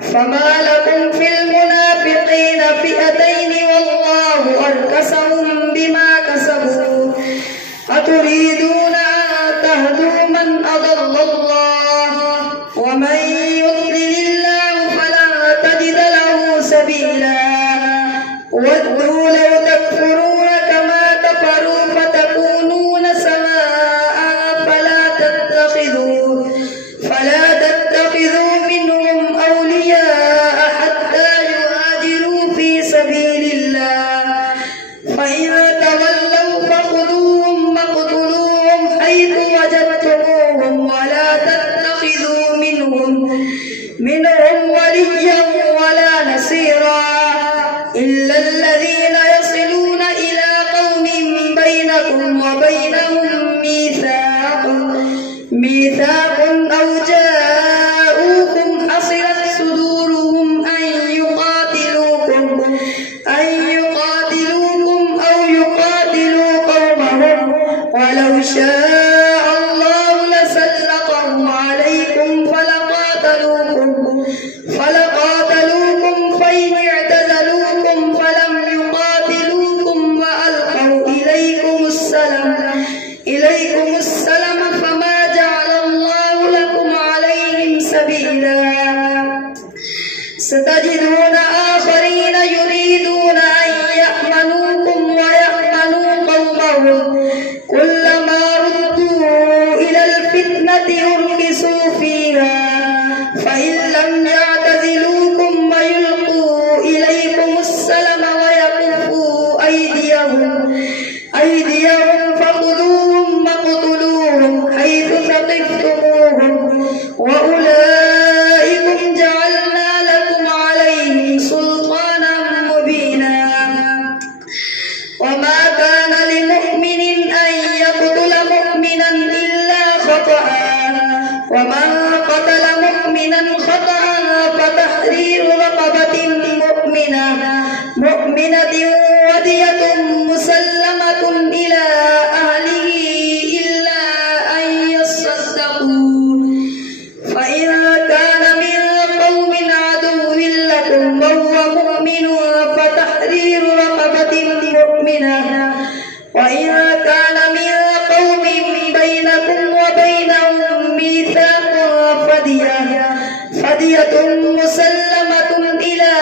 فما لكم في المنافقين فئتين والله أركسهم بما كسبوا أتريدون أن تهدوا من أضل الله ومن يضلل الله فلا تجد له سبيلا ودوا لو تكفرون كما كفروا فتكونون سواء فلا تتخذوا منهم أولياء حتى يهاجروا في سبيل الله فإن تولوا فخذوهم واقتلوهم حيث وجدتموهم ولا تتخذوا منهم وليا ولا نصيرا إلا الذين يصلون إلى قوم بينكم وبينهم ميثاق أو جاءوكم حصرت صدورهم أن يقاتلوكم أو يقاتلوا قومهم ولو شاء الله لسلطهم عليكم فلقاتلوكم فإن اعتزلوكم فلم يقاتلوكم وألقوا إليكم السلام فما جعل الله لكم عليهم سبيلا ستجدون آخرين يريدون أن يأمنوكم ويأمنوا قومهم كلما ردوا إلى الفتنة أركسوا فيها فإن لم يعتزلوكم ويلقوا إليكم السلام ويكفوا أيديهم فخذوهم واقتلوهم حيث ثقفتموهم وأولئكم جعلنا لكم عليهم سلطانا مبينا وما كان لمؤمن أن يقتل مؤمنا إلا خطأ ومن قتل مؤمنا خطأ فتحرير رقبة مؤمنة ودية مسلمة إلى أهله إلا أن يصدقوا فإن كان من قوم عدو لكم وهو مؤمن فتحرير رقبة مؤمنة وإن كان من قوم بينكم وبينهم ميثاق فدية مسلمة إلى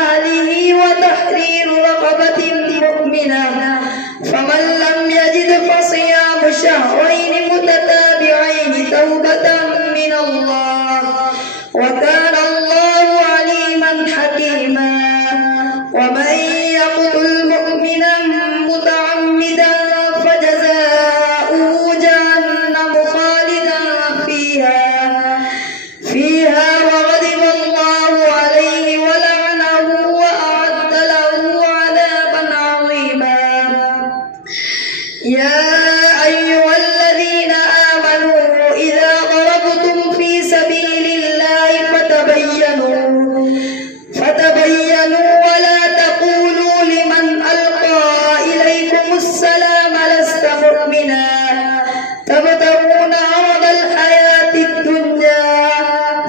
أهله وتحرير رقبة مؤمنة فمن لم يجد فصيام شهرين متتابعين توبة من الله وكان الله عليما حكيما ومن يقتل مؤمنا متعمدا فجزاؤه جهنم خالدا فيها وغضب الله عليه ولعنه وأعد له عذابا عظيما يا أيها الذين آمنوا إذا ضربتم في سبيل الله فتبينوا ولا تقولوا لمن ألقى إليكم السلام لست مؤمنا تبتغون عرض الحياة الدنيا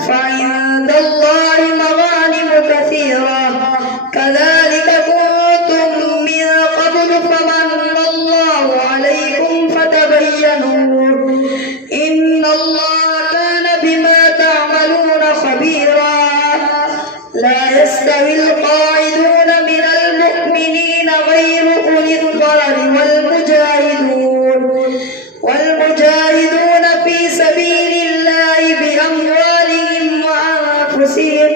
فعند الله مغانم كثيرة كذلك كنتم من قبل فمن الله عليكم فتبينوا إن الله كان بما تعملون خبيرا لا يستوي القاعدون من المؤمنين غير أولي الضرر والمجاهدون في سبيل الله بأموالهم وأنفسهم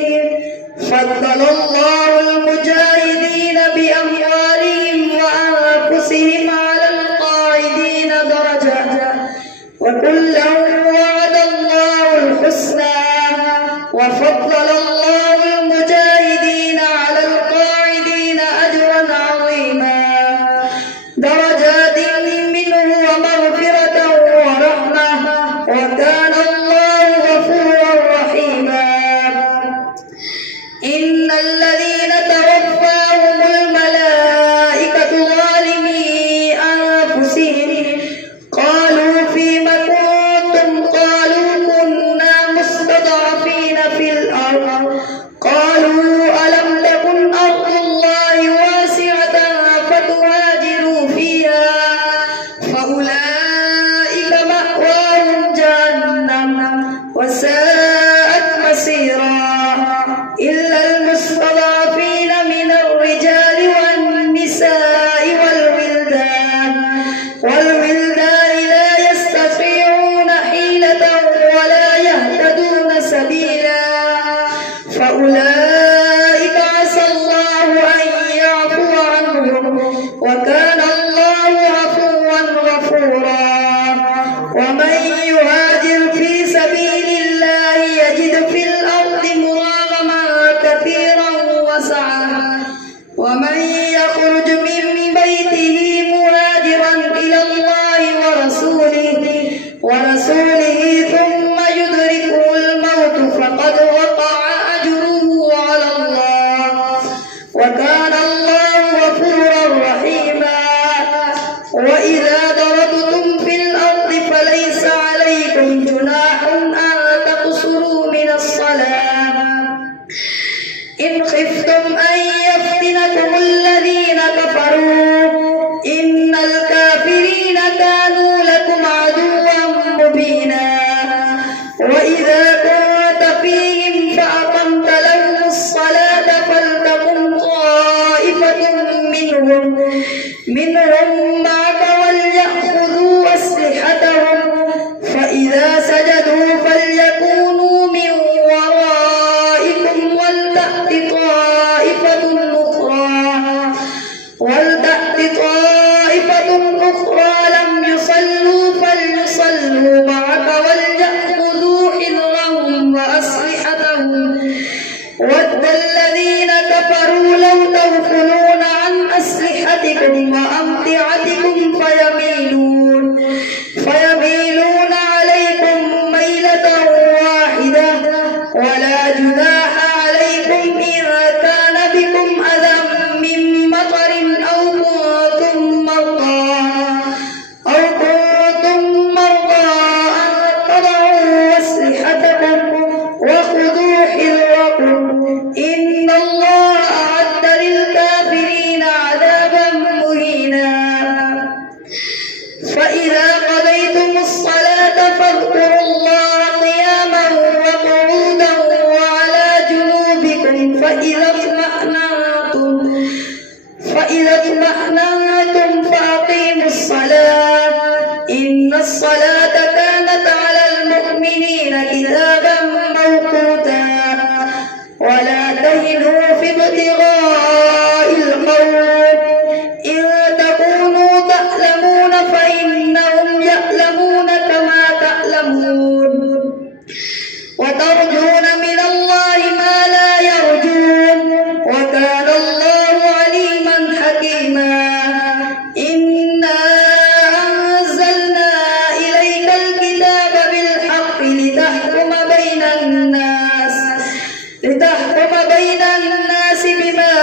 فضل الله المجاهدين بأموالهم وأنفسهم على القاعدين درجة وكلا وعد الله الحسنى وفضل الله المجاهدين على القاعدين أجرا عظيما درجات منه ومغفرة ورحمة وكان الله غفورا رحيما إن الذين توفاهم الملائكة ظالمي أنفسهم قالوا فيم كنتم قالوا كنا مستضعفين في الأرض فأولئك عسى الله أن يعفو عنهم وكان الله عفوا غفورا. ومن يهاجر في سبيل الله يجد في الأرض مراغما كثيرا وسعة ومن يخرج من بيته مهاجرا إلى الله ورسوله ثم يدركه الموت فقد وقع أجره على الله وكان الله غفورا رحيما. وإذا ضربتم في الأرض فليس عليكم جناح أن تقصروا من الصلاة إن خفتم أن يفتنكم الذين كفروا إن الكافرين كانوا لكم عدوا مبينا. وإذا كنت فيهم فأقمت لهم الصلاة فلتقم طائفة منهم معك وليأخذوا أسلحتهم فإذا سجدوا فليكونوا من ورائكم ولتأت طائفة أخرى لم يصلوا فليصلوا معك وليأخذوا حذرهم وأسلحتهم ود الذين كفروا لو تغفلون عن أسلحتكم وأمتعتكم فيميلون عليكم ميلة واحدة ولا جناح عليكم إن كان بكم أذى من مطر أو كنتم مرضى أن تضعوا أسلحتكم وخذوا حذركم إن الله أعد للكافرين عذابا مهينا. فإذا قضيتم الصلاة فاذكروا الله قياما وقعودا وعلى جنوبكم فإذا اطمأننتم فأقيموا الصلاة إن الصلاة كانت على المؤمنين كتابا موقوتا. ولا تهنوا في ابتغاء القوم إن تكونوا تألمون فإنهم يألمون كما تألمون وترجون من الله ما لا يرجون وكان الله عليما حكيما. إنا أنزلنا إليك الكتاب بالحق لتحكم بين الناس بما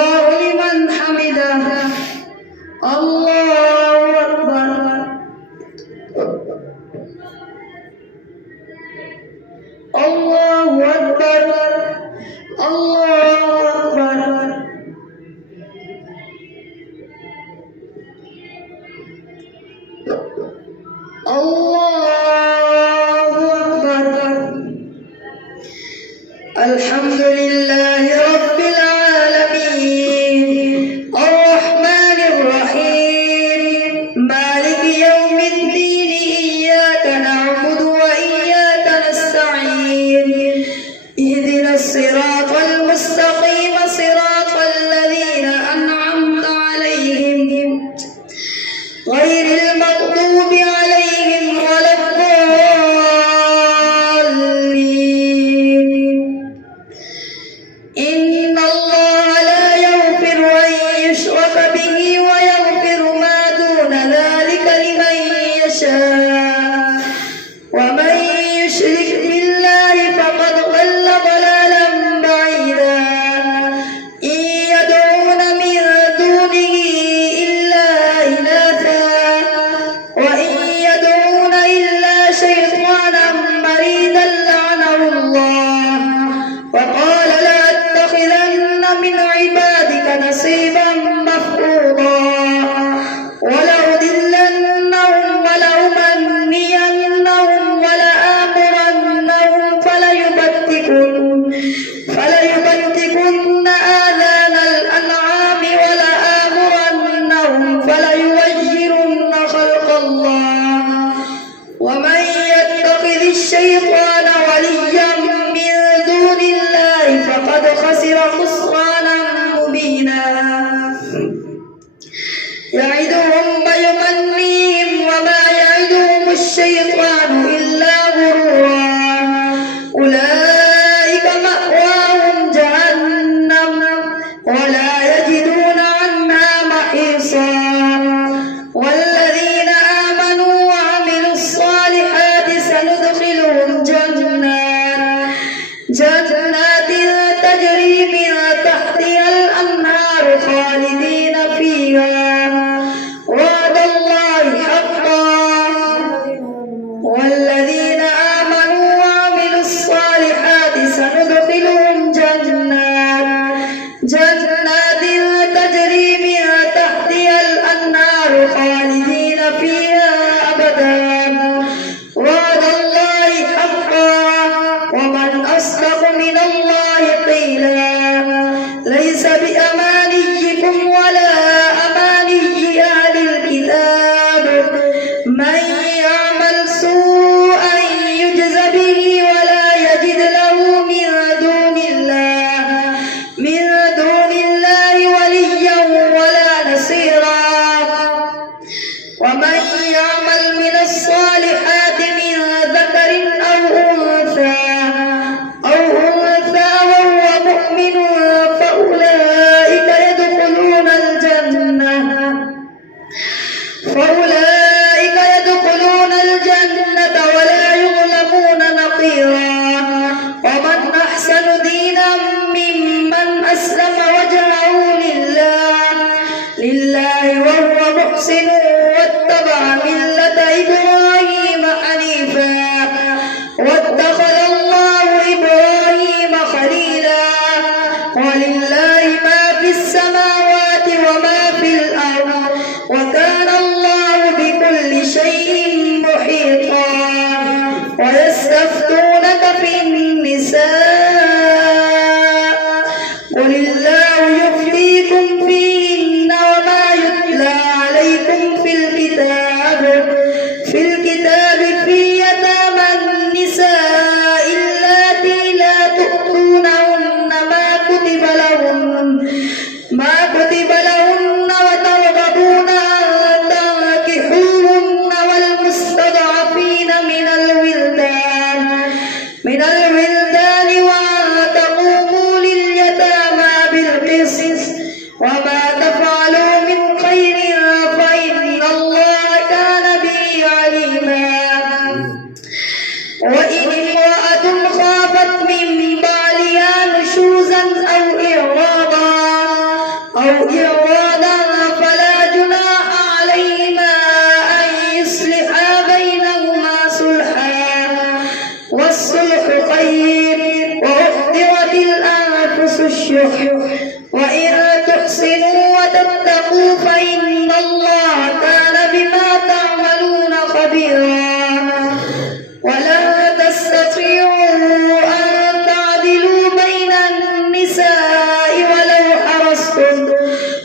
الله لمن حمده الله أكبر الله أكبر الله أكبر الله أكبر الحمد لله رب العالمين الرحمن الرحيم مالك يوم الدين إياك نعبد وإياك نستعين اهدنا الصراط المستقيم صراط الذين أنعمت عليهم غير المغضوب عليهم ولا الضالين إن الله لا يغفر أن يشرك به ويغفر ما دون ذلك لمن يشاء ومن يشرك بالله فقد ضل ضلالا بعيدا إن يدعون من دونه إلا إناثا وإن يدعون إلا شيطانا مريدا لعنه الله وقال لأتخذن من عبادك نصيبا مفروضا ولأضلنهم ولأمنينهم ولآمرنهم فليبتكن آذان الأنعام ولآمرنهم فليغيرن خلق الله ومن يتخذ الشيطان وليا من دون الله فقد خسر خسرانا مبينا يعدهم ويمنيهم وما يعدهم الشيطان إلا غرورا أولئك مأواهم جهنم ولا يجدون عنها محيصا والذين آمنوا وعملوا الصالحات سندخلهم جنات تجري من تحتها الأنهار خالدين فيها وعد الله حقا والذين آمنوا وعملوا الصالحات سندخلهم جنات تجري من تحتها الأنهار خالدين فيها أبدا وعد الله حقا ومن أصدق من الله قيلا ليس بأمانيكم ولا أماني أهل الكتاب من يعمل سوءا يجز به ولا يجد له من دون الله وليا ولا نصيرا ومن يعمل من الصالحات من ذكر أو أنثى وهو مؤمن فأولئك يدخلون الجنة ولا يظلمون نقيرا ومن أحسن دينا ممن أسلم وجهه لله وهو محسن واتبع ملة إبراهيم حنيفا واتخذ الله إبراهيم خليلا ولله ما في السماوات وما في الأرض وكان الله بكل شيء محيطا ويستفتونك في النساء قل الله يفتيكم فيهن وما يتلى عليكم في الكتاب في يتامى النساء اللاتي لا تؤتونهن ما كتب لهن وترغبون أن تنكحوهن والمستضعفين من الولدان وأن تقوموا لليتامى بالقسط وما تفعلوا من خير فإن الله كان به عليما وإن امرأة خافت من بعلها نشوزا أو إعراضا إعراضا فلا جناح عليهما أن يصلحا بينهما صلحا والصلح خير وأحضرت الأنفس الشح وإن تحسنوا وتتقوا فإن الله كان بما تعملون خبيرا ولا تستطيعوا أن تعدلوا بين النساء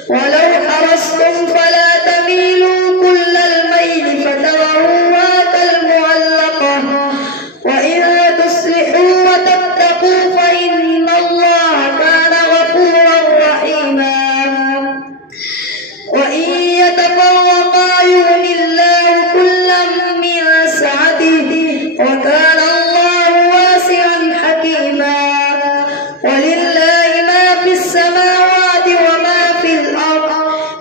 ولو حرصتم فلا تميلوا كل الميل فتذروها كالمعلقة وإن تصلحوا وتتقوا فإن الله كان غفورا رحيما وإن يتفرقا يغن الله كلا من سعته وكان الله واسعا حكيما ولله ما في السماوات وما في الأرض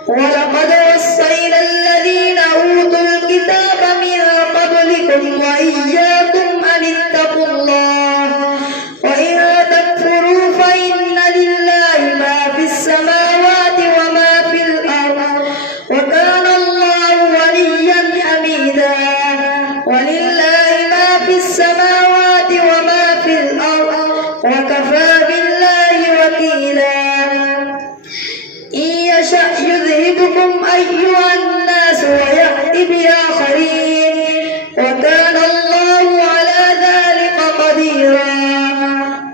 ولقد وصينا الذين أوتوا الكتاب من قبلكم وإياكم أن اتقوا الله وإن تكفروا فإن لله ما في السماوات وما في الأرض وكان الله وليا حميدا ولله ما في السماوات وما في الأرض وكفى بالله وكيلا إن يشأ يذهبكم أيها الناس ويأتي بآخرين وكان الله على ذلك قديرا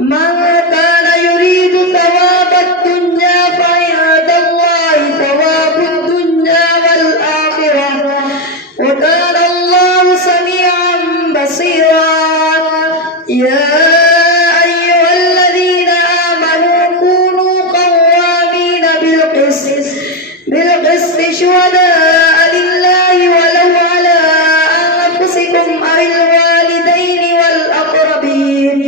من كان يريد ثواب الدنيا فعند الله ثواب الدنيا والآخرة وكان الله سميعا بصيرا يا أيها الذين آمنوا كونوا قوامين بالقسط شهداء لله ولو على أنفسكم أو الوالدين والأقربين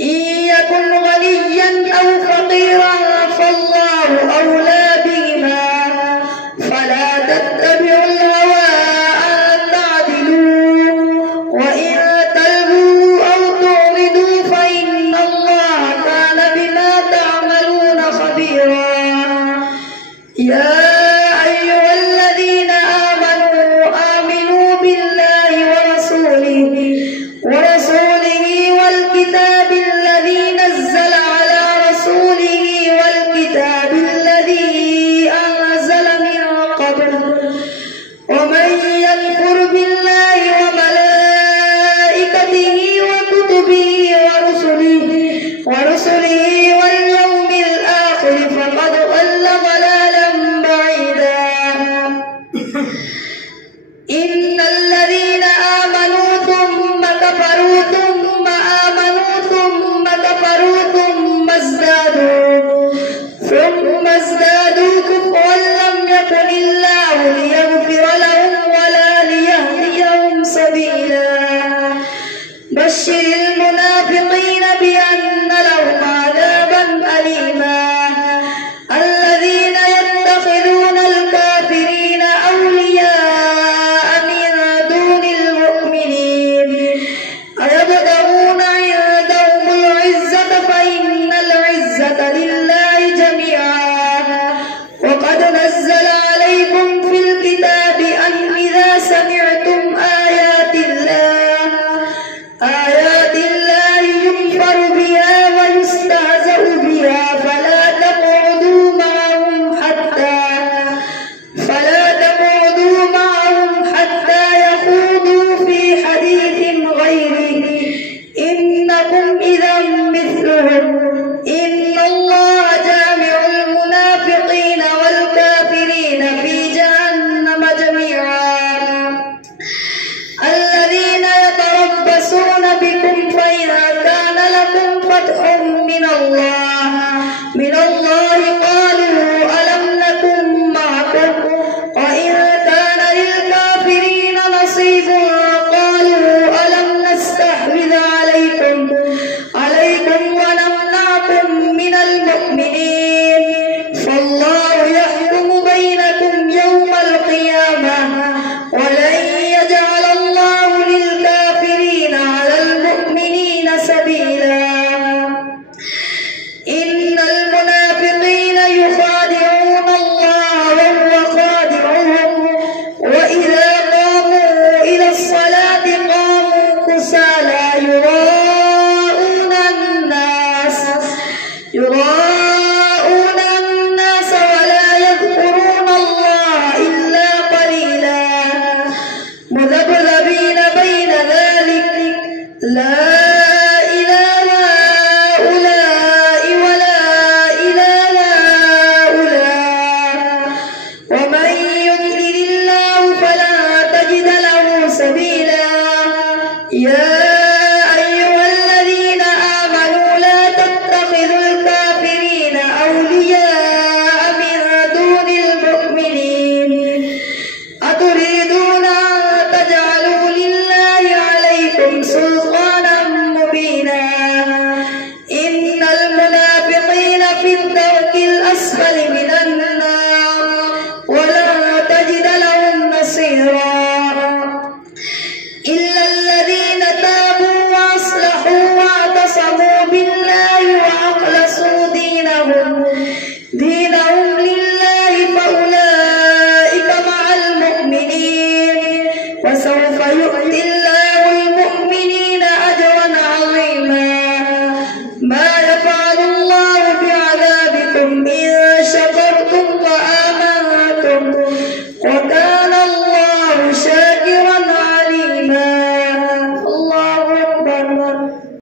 إن يكن غنيا أو فقيرا فالله أولى بهما فلا تتبعوا الهوى أن تعدلوا وإن تلووا أو تعرضوا فإن الله كان بما تعملون خبيرا يا أيها الذين آمنوا بالله ورسوله والكتاب الذي نزل على رسوله والكتاب الذي أنزل من قبل ومن يكفر بالله وملائكته وكتبه ورسله واليوم الآخر فقد ضل ضلالا بعيدا فسوف يؤتي